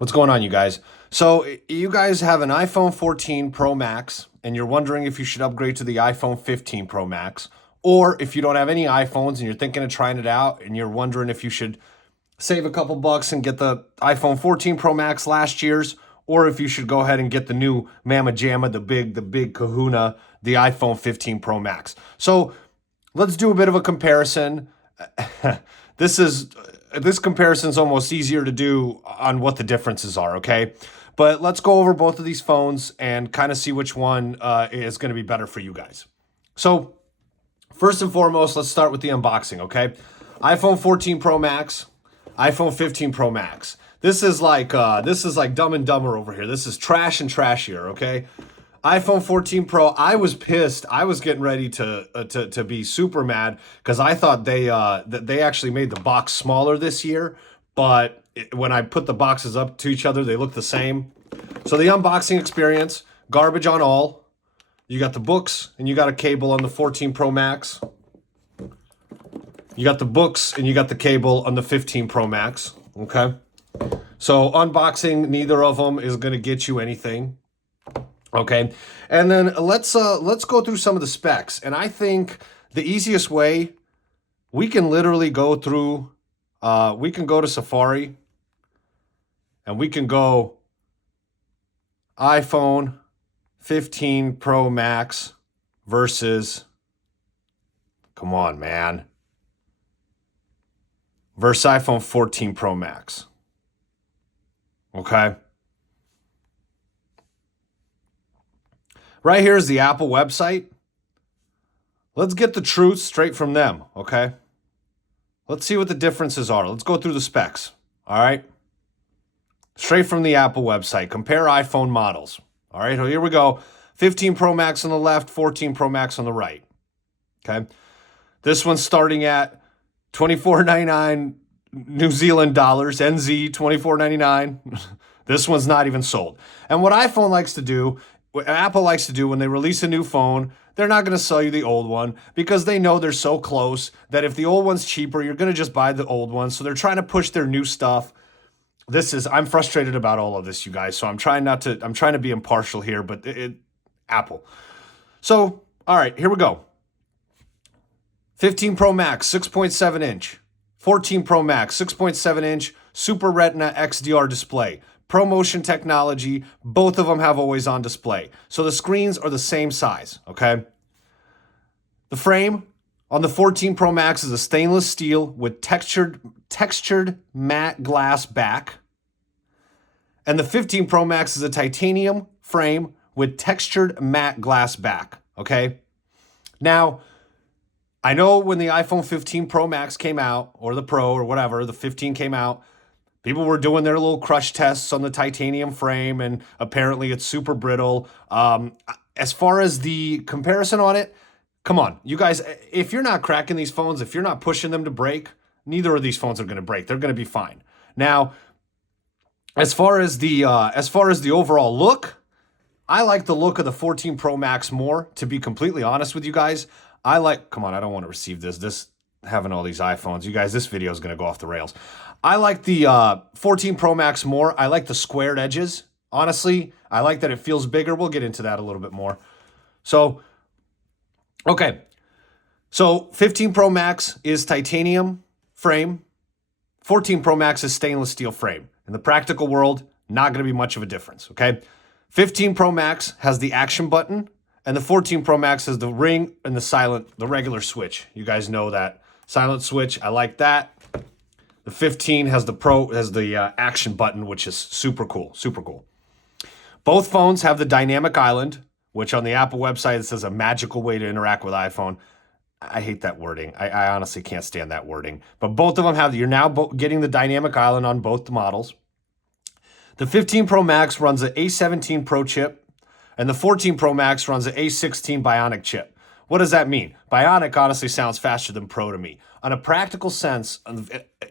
What's going on, you guys? So, you guys have an iPhone 14 Pro Max, and you're wondering if you should upgrade to the iPhone 15 Pro Max, or if you don't have any iPhones and you're thinking of trying it out, and you're wondering if you should save a couple bucks and get the iPhone 14 Pro Max last year's, or if you should go ahead and get the new Mama Jamma, the big Kahuna, the iPhone 15 Pro Max. So, let's do a bit of a comparison. this is this comparison is almost easier to do on what the differences are, okay? But let's go over both of these phones and kind of see which one is going to be better for you guys. So, first and foremost, let's start with the unboxing, okay? iPhone 14 Pro Max, iPhone 15 Pro Max. This is like Dumb and Dumber over here. This is trash and trashier, okay? iPhone 14 Pro, I was pissed. I was getting ready to be super mad because I thought they actually made the box smaller this year, but when I put the boxes up to each other, they look the same. So the unboxing experience, garbage on all. You got the books and you got a cable on the 14 Pro Max. You got the books and you got the cable on the 15 Pro Max, okay? So unboxing, neither of them is going to get you anything. Okay, and then let's go through some of the specs. And I think the easiest way, we can literally go through, we can go to Safari, and we can go iPhone 15 Pro Max versus, come on, man, versus iPhone 14 Pro Max. Okay. Right here is the Apple website. Let's get the truth straight from them, okay? Let's see what the differences are. Let's go through the specs, all right? Straight from the Apple website. Compare iPhone models. All right, well, here we go. 15 Pro Max on the left, 14 Pro Max on the right, okay? This one's starting at $24.99 New Zealand dollars, NZ, $24.99. This one's not even sold. And what iPhone likes to do, what Apple likes to do when they release a new phone, they're not going to sell you the old one because they know they're so close that if the old one's cheaper, you're going to just buy the old one. So they're trying to push their new stuff. I'm frustrated about all of this, you guys. So I'm trying to be impartial here, but Apple. So, all right, here we go. 15 Pro Max, 6.7 inch. 14 Pro Max, 6.7 inch, Super Retina XDR display. ProMotion technology, both of them have always on display. So the screens are the same size, okay? The frame on the 14 Pro Max is a stainless steel with textured matte glass back. And the 15 Pro Max is a titanium frame with textured matte glass back, okay? Now, I know when the iPhone 15 Pro Max came out, or the Pro or whatever, the 15 came out, people were doing their little crush tests on the titanium frame, and apparently it's super brittle. As far as the comparison on it, come on, you guys, if you're not cracking these phones, if you're not pushing them to break, neither of these phones are going to break. They're going to be fine. Now, as far as the overall look, I like the look of the 14 Pro Max more, to be completely honest with you guys. Come on, I don't want to receive this having all these iPhones. You guys, this video is going to go off the rails. I like the 14 Pro Max more. I like the squared edges. Honestly, I like that it feels bigger. We'll get into that a little bit more. So, okay. So 15 Pro Max is titanium frame. 14 Pro Max is stainless steel frame. In the practical world, not going to be much of a difference, okay? 15 Pro Max has the action button, and the 14 Pro Max has the ring and the regular switch. You guys know that. Silent switch, I like that. The 15 has the action button, which is super cool, super cool. Both phones have the dynamic island, which on the Apple website it says a magical way to interact with iPhone. I hate that wording. I honestly can't stand that wording. But both of them you're now getting the dynamic island on both the models. The 15 Pro Max runs an A17 Pro chip, and the 14 Pro Max runs an A16 Bionic chip. What does that mean? Bionic honestly sounds faster than Pro to me. On a practical sense,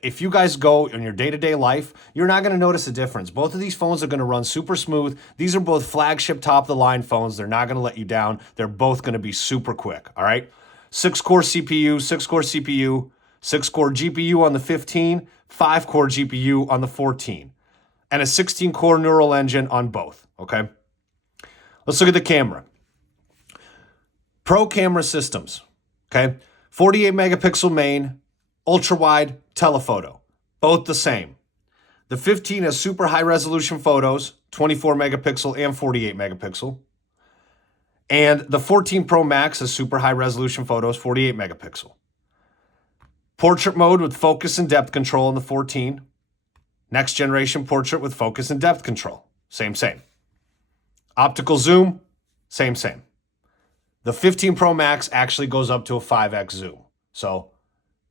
if you guys go in your day-to-day life, you're not going to notice a difference. Both of these phones are going to run super smooth. These are both flagship top-of-the-line phones. They're not going to let you down. They're both going to be super quick, all right? 6-core CPU, 6-core CPU, 6-core GPU on the 15, 5-core GPU on the 14. and a 16-core neural engine on both, okay? Let's look at the camera. Pro camera systems, okay? 48 megapixel main, ultra wide, telephoto, both the same. The 15 has super high resolution photos, 24 megapixel and 48 megapixel. And the 14 Pro Max has super high resolution photos, 48 megapixel. Portrait mode with focus and depth control in the 14. Next generation portrait with focus and depth control, same. Optical zoom, same. The 15 Pro Max actually goes up to a 5x zoom. So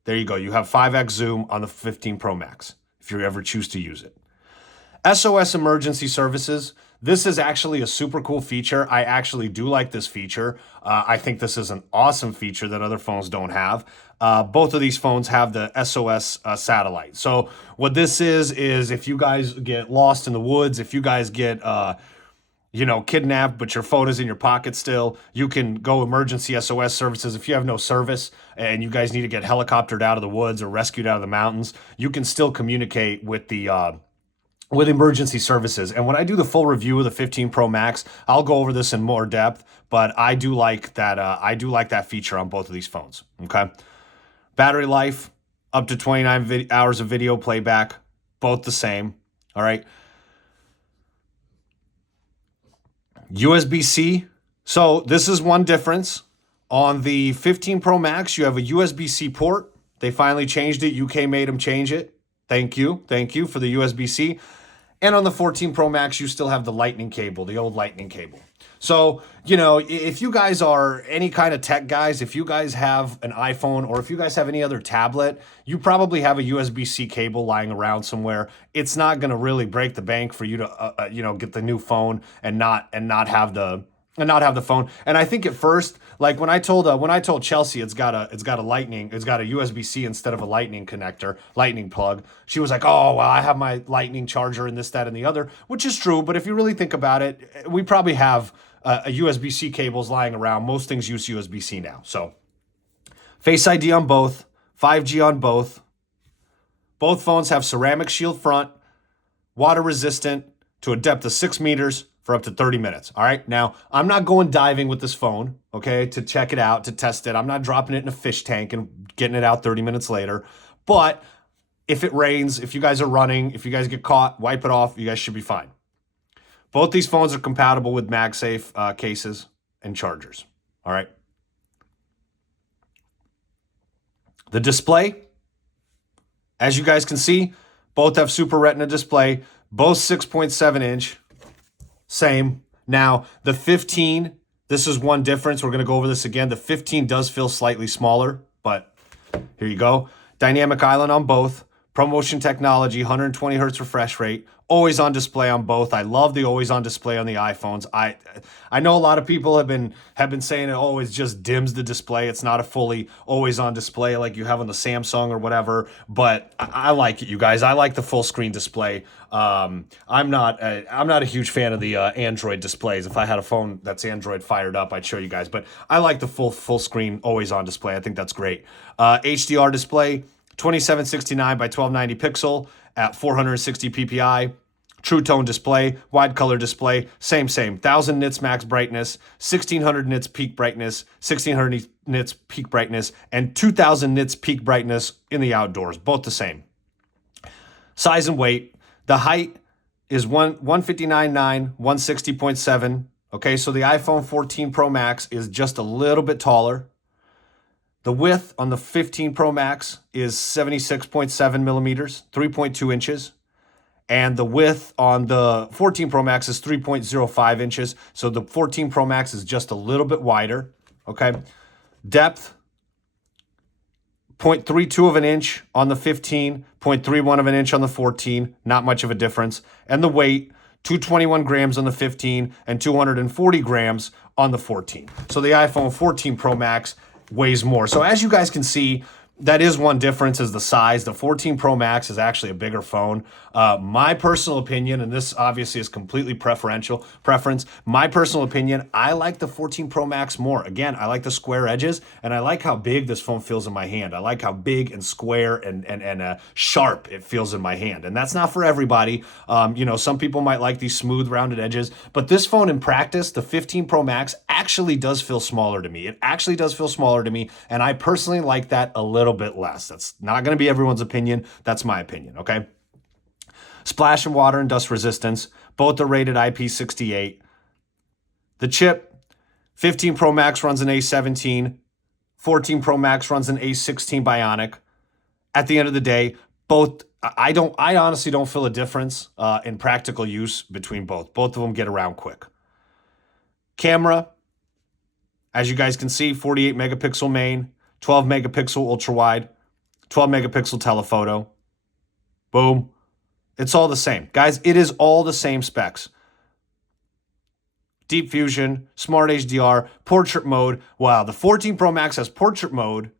there you go. You have 5x zoom on the 15 Pro Max if you ever choose to use it. SOS emergency services. This is actually a super cool feature. I actually do like this feature. I think this is an awesome feature that other phones don't have. Both of these phones have the SOS satellite. So what this is if you guys get lost in the woods, if you guys get kidnapped, but your phone is in your pocket still, you can go emergency SOS services. If you have no service and you guys need to get helicoptered out of the woods or rescued out of the mountains, you can still communicate with the with emergency services. And when I do the full review of the 15 Pro Max, I'll go over this in more depth, but I do like that feature on both of these phones, okay? Battery life, up to 29 hours of video playback, both the same, all right? USB-C, so this is one difference. On the 15 Pro Max, you have a USB-C port. They finally changed it. UK made them change it. Thank you for the USB-C. And on the 14 Pro Max, you still have the lightning cable, the old lightning cable. So, if you guys are any kind of tech guys, if you guys have an iPhone or if you guys have any other tablet, you probably have a USB-C cable lying around somewhere. It's not going to really break the bank for you to, get the new phone and not have the phone. And I think at first, like when I told Chelsea it's got a USB-C instead of a lightning plug, she was like, "Oh, well, I have my lightning charger and this, that, and the other," which is true. But if you really think about it, we probably have a USB-C cables lying around. Most things use USB-C now. So Face ID on both, 5G on both. Both phones have ceramic shield front, water resistant to a depth of 6 meters for up to 30 minutes. All right. Now, I'm not going diving with this phone, okay, to check it out, to test it. I'm not dropping it in a fish tank and getting it out 30 minutes later. But if it rains, if you guys are running, if you guys get caught, wipe it off. You guys should be fine. Both these phones are compatible with MagSafe cases and chargers. All right. The display, as you guys can see, both have Super Retina display, both 6.7 inch. Same. Now, the 15, this is one difference. We're going to go over this again. The 15 does feel slightly smaller, but here you go. Dynamic Island on both. ProMotion technology, 120 hertz refresh rate. Always on display on both. I love the always on display on the iPhones. I know a lot of people have been saying it just dims the display. It's not a fully always on display like you have on the Samsung or whatever. But I like it, you guys. I like the full screen display. I'm not a huge fan of the Android displays. If I had a phone that's Android fired up, I'd show you guys. But I like the full screen always on display. I think that's great. HDR display, 2769 by 1290 pixel at 460 ppi. True tone display, wide color display, same. 1000 nits max brightness, 1600 nits peak brightness, 1600 nits peak brightness, and 2000 nits peak brightness in the outdoors, both the same. Size and weight, the height is 159.9, 160.7. Okay, so the iPhone 14 Pro Max is just a little bit taller. The width on the 15 Pro Max is 76.7 millimeters, 3.2 inches. And the width on the 14 Pro Max is 3.05 inches. So the 14 Pro Max is just a little bit wider, okay? Depth, 0.32 of an inch on the 15, 0.31 of an inch on the 14, not much of a difference. And the weight, 221 grams on the 15 and 240 grams on the 14. So the iPhone 14 Pro Max weighs more. So as you guys can see, That is one difference, is the size. The 14 Pro Max is actually a bigger phone. My personal opinion, and this obviously is completely preference. My personal opinion, I like the 14 Pro Max more. Again, I like the square edges, and I like how big this phone feels in my hand. I like how big and square and sharp it feels in my hand. And that's not for everybody. Some people might like these smooth, rounded edges, but this phone in practice, the 15 Pro Max, actually does feel smaller to me. It actually does feel smaller to me, and I personally like that a little bit less. That's not going to be everyone's opinion. That's my opinion, okay? Splash and water and dust resistance. Both are rated IP68. The chip, 15 Pro Max runs an A17. 14 Pro Max runs an A16 Bionic. At the end of the day, both, I honestly don't feel a difference in practical use between both. Both of them get around quick. Camera, as you guys can see, 48 megapixel main, 12 megapixel ultra wide, 12 megapixel telephoto. Boom. It's all the same. Guys, it is all the same specs. Deep Fusion, Smart HDR, portrait mode. Wow, the 14 Pro Max has portrait mode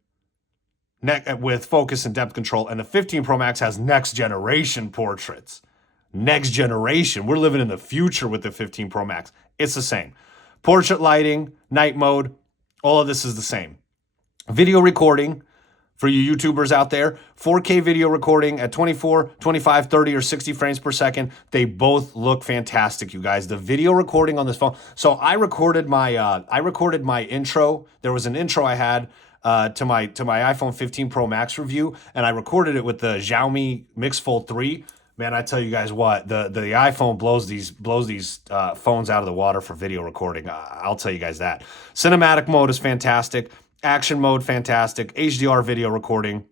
with focus and depth control, and the 15 Pro Max has next generation portraits. Next generation. We're living in the future with the 15 Pro Max. It's the same. Portrait lighting, night mode, all of this is the same. Video recording, for you YouTubers out there, 4K video recording at 24, 25, 30, or 60 frames per second. They both look fantastic, you guys. The video recording on this phone. So I recorded my intro. There was an intro I had to my iPhone 15 Pro Max review, and I recorded it with the Xiaomi Mix Fold 3. Man, I tell you guys what, the iPhone blows these phones out of the water for video recording. I'll tell you guys that. Cinematic mode is fantastic. Action mode, fantastic. HDR video recording.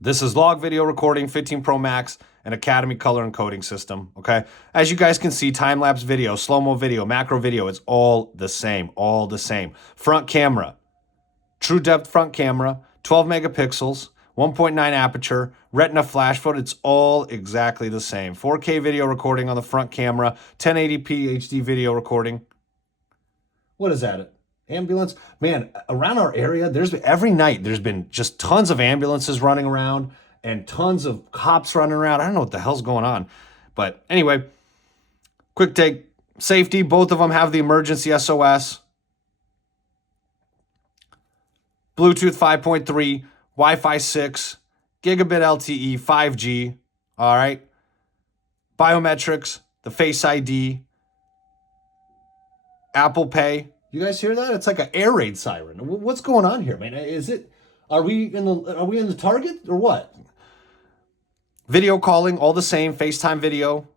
This is log video recording, 15 Pro Max, and Academy color encoding system, okay? As you guys can see, time-lapse video, slow-mo video, macro video, it's all the same, all the same. Front camera, true depth front camera, 12 megapixels, 1.9 aperture, retina flash photo, it's all exactly the same. 4K video recording on the front camera, 1080p HD video recording. What is that? Ambulance? Man, around our area, every night there's been just tons of ambulances running around and tons of cops running around. I don't know what the hell's going on. But anyway, quick take. Safety, both of them have the emergency SOS. Bluetooth 5.3, Wi-Fi 6, gigabit LTE, 5G. All right. Biometrics, the Face ID, Apple Pay. You guys hear that? It's like an air raid siren. What's going on here, man? Are we in the Target or what? Video calling, all the same. FaceTime video,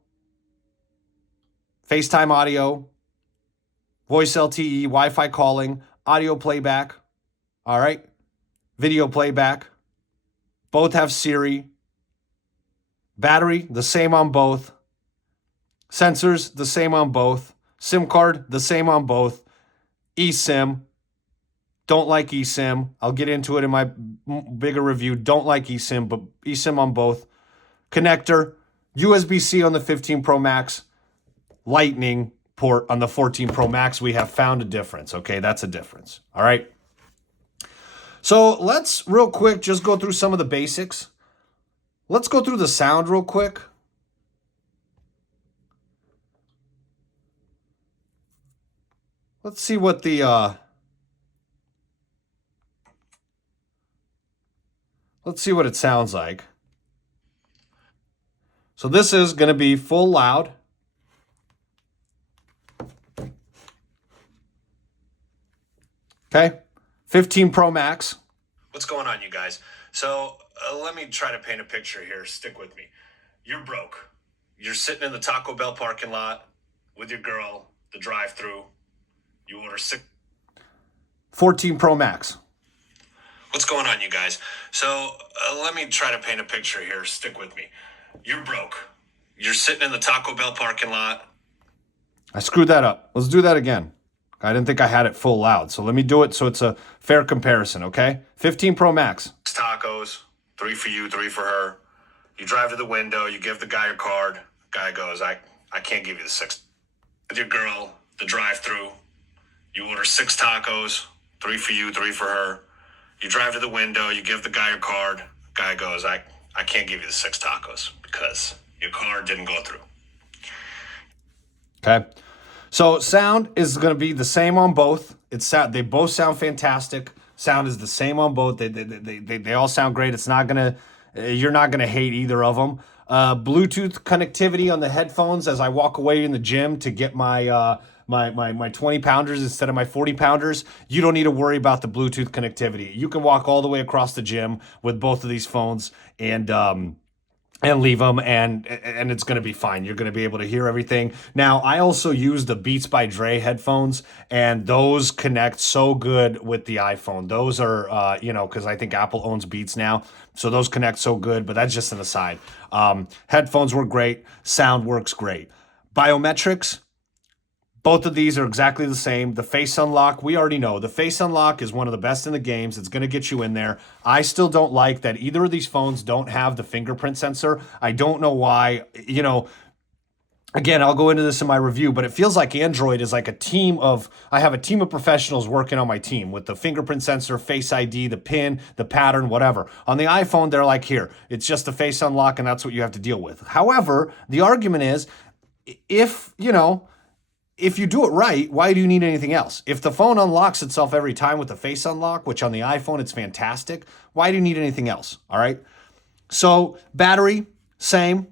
FaceTime audio, voice LTE, Wi-Fi calling, audio playback. All right. Video playback. Both have Siri. Battery, the same on both. Sensors, the same on both. SIM card, the same on both. eSIM, don't like eSIM. I'll get into it in my bigger review. Don't like eSIM, but eSIM on both. Connector, USB-C on the 15 Pro Max, Lightning port on the 14 Pro Max. We have found a difference, okay? That's a difference, all right? So let's real quick just go through some of the basics. Let's go through the sound real quick. Let's see what let's see what it sounds like. So this is going to be full loud. Okay. 15 Pro Max. What's going on, you guys? So let me try to paint a picture here. Stick with me. You're broke. You're sitting in the Taco Bell parking lot with your girl, the drive-thru. You order 14 Pro Max. What's going on, you guys? So let me try to paint a picture here. Stick with me. You're broke. You're sitting in the Taco Bell parking lot. I screwed that up. Let's do that again. I didn't think I had it full loud. So let me do it so it's a fair comparison, okay? 15 Pro Max. Tacos, 3 for you, 3 for her. You drive to the window, you give the guy your card. Guy goes, I can't give you the 6. With your girl, the drive-thru. You order 6 tacos, 3 for you, 3 for her. You drive to the window, you give the guy your card. Guy goes, I can't give you the 6 tacos because your card didn't go through. Okay. So sound is going to be the same on both. They both sound fantastic. Sound is the same on both. They all sound great. It's not going to, you're not going to hate either of them. Bluetooth connectivity on the headphones as I walk away in the gym to get my 20 pounders instead of my 40 pounders. You don't need to worry about the Bluetooth connectivity. You can walk all the way across the gym with both of these phones and leave them, and it's going to be fine. You're going to be able to hear everything. Now, I also use the Beats by Dre headphones, and those connect so good with the iPhone. Those are, because I think Apple owns Beats now, so those connect so good, but that's just an aside. Headphones work great. Sound works great. Biometrics, both of these are exactly the same. The face unlock, we already know. The face unlock is one of the best in the games. It's going to get you in there. I still don't like that either of these phones don't have the fingerprint sensor. I don't know why. Again, I'll go into this in my review, but it feels like Android is like I have a team of professionals working on my team with the fingerprint sensor, Face ID, the pin, the pattern, whatever. On the iPhone, they're like, here, it's just the face unlock, and that's what you have to deal with. However, the argument is, if you do it right, why do you need anything else? If the phone unlocks itself every time with the face unlock, which on the iPhone, it's fantastic, why do you need anything else? All right. So battery, same.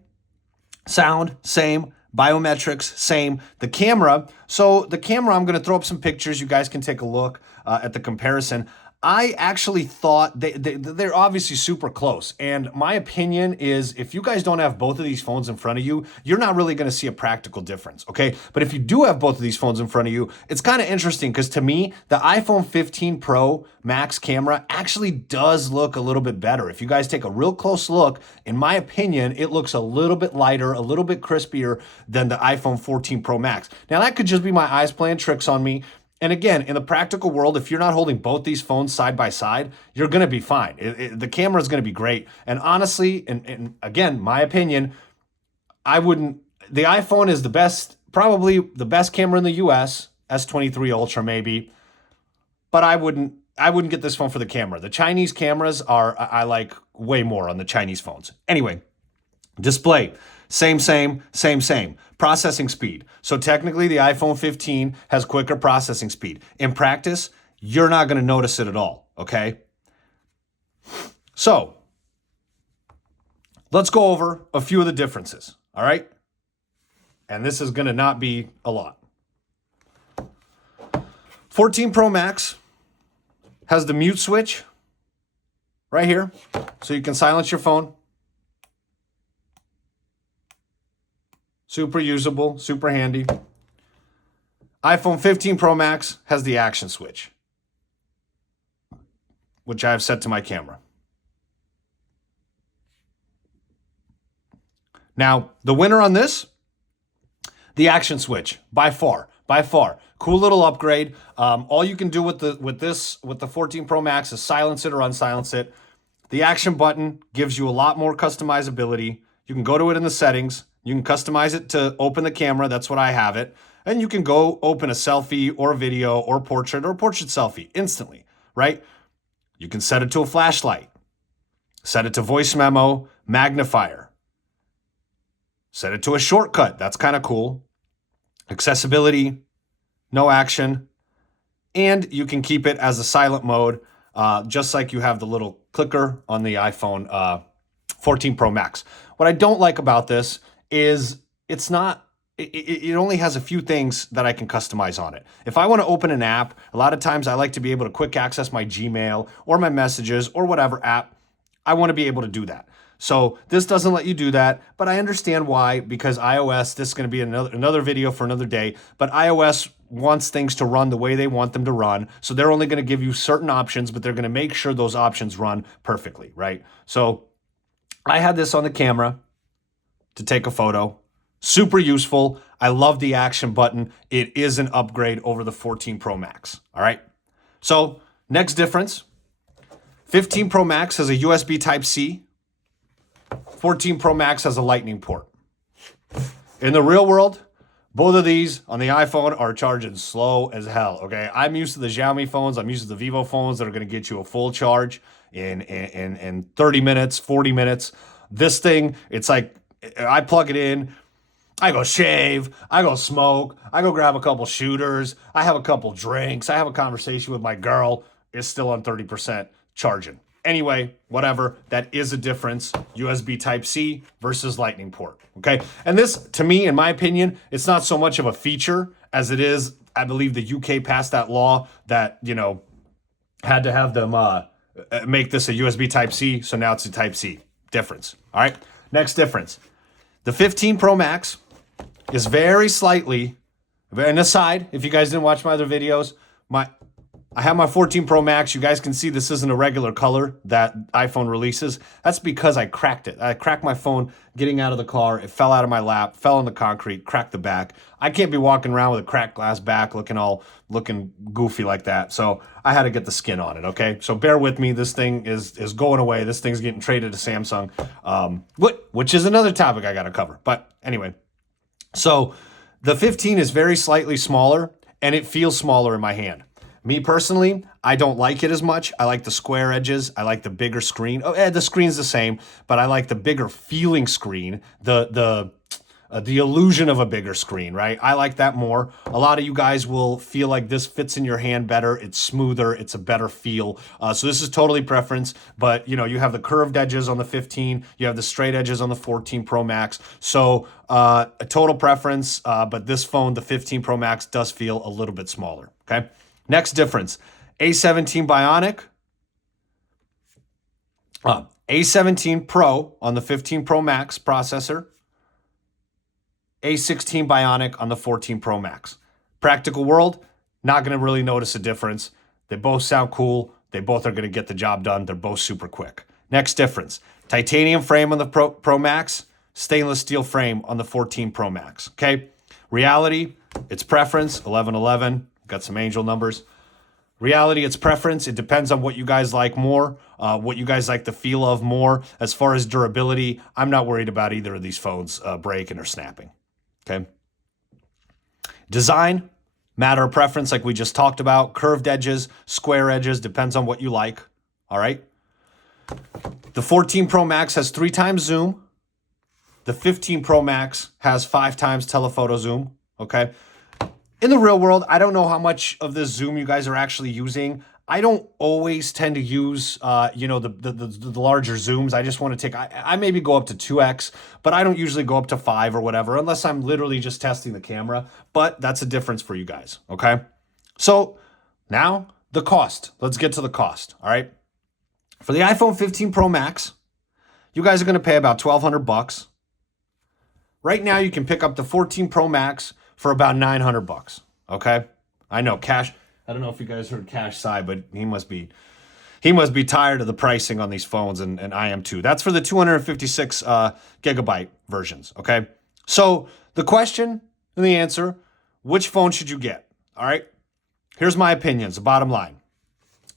Sound, same. Biometrics, same. The camera. So the camera, I'm going to throw up some pictures. You guys can take a look at the comparison. I actually thought they're obviously super close. And my opinion is if you guys don't have both of these phones in front of you, you're not really going to see a practical difference, okay? But if you do have both of these phones in front of you, it's kind of interesting because to me, the iPhone 15 Pro Max camera actually does look a little bit better. If you guys take a real close look, in my opinion, it looks a little bit lighter, a little bit crispier than the iPhone 14 Pro Max. Now, that could just be my eyes playing tricks on me. And again, in the practical world, if you're not holding both these phones side by side, you're going to be fine. The camera is going to be great. And honestly, and again, my opinion, the iPhone is probably the best camera in the US, S23 Ultra maybe, but I wouldn't get this phone for the camera. The Chinese cameras I like way more on the Chinese phones. Anyway, display. Same. Processing speed. So technically the iPhone 15 has quicker processing speed. In practice, you're not going to notice it at all, okay? So let's go over a few of the differences, all right? And this is going to not be a lot. 14 Pro Max has the mute switch right here, so you can silence your phone. Super usable, super handy. iPhone 15 Pro Max has the action switch, which I have set to my camera. Now, the winner on this, the action switch, by far. Cool little upgrade. All you can do with the 14 Pro Max is silence it or unsilence it. The action button gives you a lot more customizability. You can go to it in the settings. You can customize it to open the camera. That's what I have it. And you can go open a selfie or a video or portrait selfie instantly, right? You can set it to a flashlight, set it to voice memo, magnifier, set it to a shortcut. That's kind of cool. Accessibility, no action. And you can keep it as a silent mode, just like you have the little clicker on the iPhone 14 Pro Max. What I don't like about this is it only has a few things that I can customize on it. If I want to open an app, a lot of times I like to be able to quick access my Gmail or my messages or whatever app. I want to be able to do that. So this doesn't let you do that, but I understand why, because iOS, this is going to be another video for another day, but iOS wants things to run the way they want them to run. So they're only going to give you certain options, but they're going to make sure those options run perfectly, right? So I had this on the camera to take a photo. Super useful. I love the action button. It is an upgrade over the 14 Pro Max. All right. So next difference, 15 Pro Max has a USB Type-C. 14 Pro Max has a Lightning port. In the real world, Both of these on the iPhone are charging slow as hell, okay? I'm used to the Xiaomi phones. I'm used to the Vivo phones that are going to get you a full charge in 30 minutes, 40 minutes. This thing, it's like I plug it in, I go shave, I go smoke, I go grab a couple shooters, I have a couple drinks, I have a conversation with my girl. It's still on 30% charging. Anyway, whatever, that is a difference. USB Type-C versus Lightning port, okay? And this, to me, in my opinion, it's not so much of a feature as it is, I believe the UK passed that law that, you know, had to have them make this a USB Type-C, so now it's a Type-C. Difference, all right? Next difference. The 15 Pro Max is very slightly, and aside, if you guys didn't watch my other videos, I have my 14 Pro Max. You guys can see this isn't a regular color that iPhone releases. That's because I cracked it. I cracked my phone getting out of the car. It fell out of my lap, fell on the concrete, cracked the back. I can't be walking around with a cracked glass back looking goofy like that. So I had to get the skin on it, okay? So bear with me. This thing is going away. This thing's getting traded to Samsung, which is another topic I got to cover. But anyway, so the 15 is very slightly smaller, and it feels smaller in my hand. Me personally, I don't like it as much. I like the square edges. I like the bigger screen. Oh, the screen's the same, but I like the bigger feeling screen, the illusion of a bigger screen, right? I like that more. A lot of you guys will feel like this fits in your hand better. It's smoother. It's a better feel. So this is totally preference, but you know, you have the curved edges on the 15. You have the straight edges on the 14 Pro Max. So a total preference, but this phone, the 15 Pro Max, does feel a little bit smaller, okay? Next difference, A17 Bionic, A17 Pro on the 15 Pro Max processor, A16 Bionic on the 14 Pro Max. Practical world, not going to really notice a difference. They both sound cool. They both are going to get the job done. They're both super quick. Next difference, titanium frame on the Pro Max, stainless steel frame on the 14 Pro Max, okay? Reality, it's preference, 1111. Got some angel numbers. Reality, it's preference. It depends on what you guys like more, what you guys like the feel of more. As far as durability, I'm not worried about either of these phones breaking or snapping, okay? Design, matter of preference like we just talked about. Curved edges, square edges, depends on what you like, all right? The 14 Pro Max has 3 times zoom. The 15 Pro Max has 5 times telephoto zoom, okay? In the real world, I don't know how much of this zoom you guys are actually using. I don't always tend to use, the larger zooms. I just want to take, I maybe go up to 2x, but I don't usually go up to 5 or whatever, unless I'm literally just testing the camera. But that's a difference for you guys, okay? So now the cost. Let's get to the cost, all right? For the iPhone 15 Pro Max, you guys are going to pay about $1,200. Right now, you can pick up the 14 Pro Max for about $900, okay? I know Cash, I don't know if you guys heard Cash sigh, but he must be tired of the pricing on these phones, and I am too. That's for the 256 gigabyte versions, okay? So the question and the answer, which phone should you get? All right, here's my opinions, the bottom line.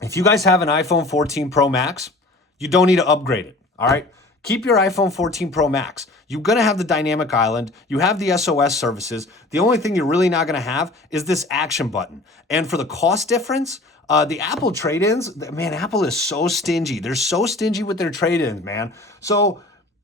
If you guys have an iPhone 14 Pro Max, you don't need to upgrade it, all right? Keep your iPhone 14 Pro Max. You're going to have the dynamic island. You have the SOS services. The only thing you're really not going to have is this action button. And for the cost difference, the Apple trade-ins, man, Apple is so stingy. They're so stingy with their trade-ins, man. So,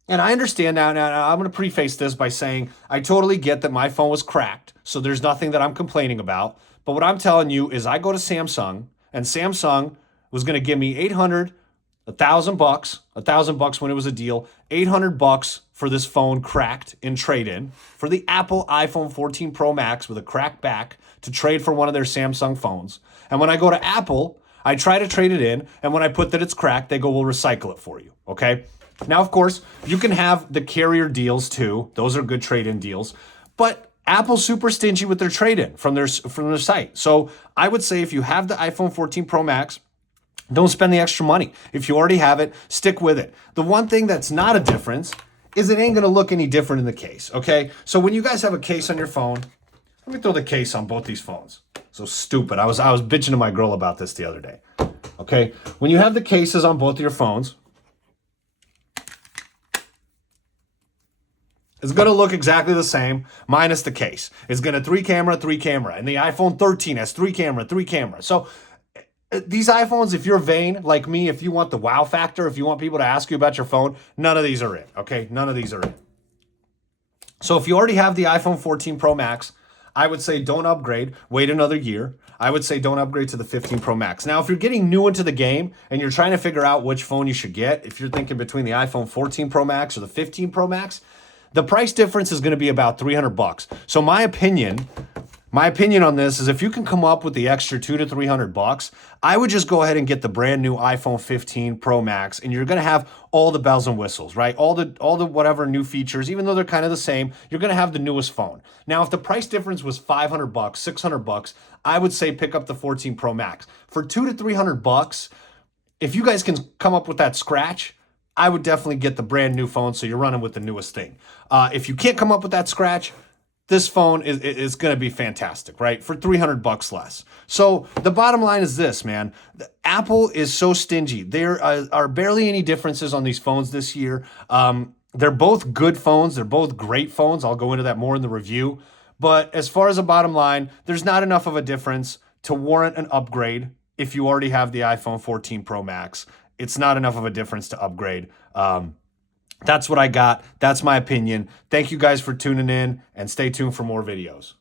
and I understand now I'm going to preface this by saying I totally get that my phone was cracked, so there's nothing that I'm complaining about. But what I'm telling you is I go to Samsung, and Samsung was going to give me $1,000 $1,000 when it was a deal, $800 for this phone cracked in trade-in, for the Apple iPhone 14 Pro Max with a cracked back to trade for one of their Samsung phones. And when I go to Apple, I try to trade it in, and when I put that it's cracked, they go, we'll recycle it for you, okay? Now, of course, you can have the carrier deals too. Those are good trade-in deals. But Apple's super stingy with their trade-in from their site. So I would say if you have the iPhone 14 Pro Max, don't spend the extra money. If you already have it, stick with it. The one thing that's not a difference is it ain't going to look any different in the case, okay? So when you guys have a case on your phone, let me throw the case on both these phones. So stupid. I was bitching to my girl about this the other day, okay? When you have the cases on both of your phones, It's going to look exactly the same, minus the case. It's going to 3 camera, 3 camera. And the iPhone 13 has 3 camera, 3 camera. So these iPhones, if you're vain like me, if you want the wow factor, if you want people to ask you about your phone, none of these are it, okay? None of these are it. So if you already have the iPhone 14 Pro Max, I would say don't upgrade, wait another year. I would say don't upgrade to the 15 Pro Max. Now, if you're getting new into the game and you're trying to figure out which phone you should get, if you're thinking between the iPhone 14 Pro Max or the 15 Pro Max, the price difference is going to be about $300. So my opinion on this is if you can come up with the extra $200 to $300, I would just go ahead and get the brand new iPhone 15 Pro Max, and you're going to have all the bells and whistles, right? All the whatever new features, even though they're kind of the same, you're going to have the newest phone. Now, if the price difference was $500, $600, I would say pick up the 14 Pro Max. For $200 to $300, if you guys can come up with that scratch, I would definitely get the brand new phone so you're running with the newest thing. If you can't come up with that scratch, this phone is going to be fantastic, right? For $300 less. So the bottom line is this, man. Apple is so stingy. There are barely any differences on these phones this year. They're both good phones. They're both great phones. I'll go into that more in the review. But as far as the bottom line, there's not enough of a difference to warrant an upgrade if you already have the iPhone 14 Pro Max. It's not enough of a difference to upgrade. That's what I got. That's my opinion. Thank you guys for tuning in, and stay tuned for more videos.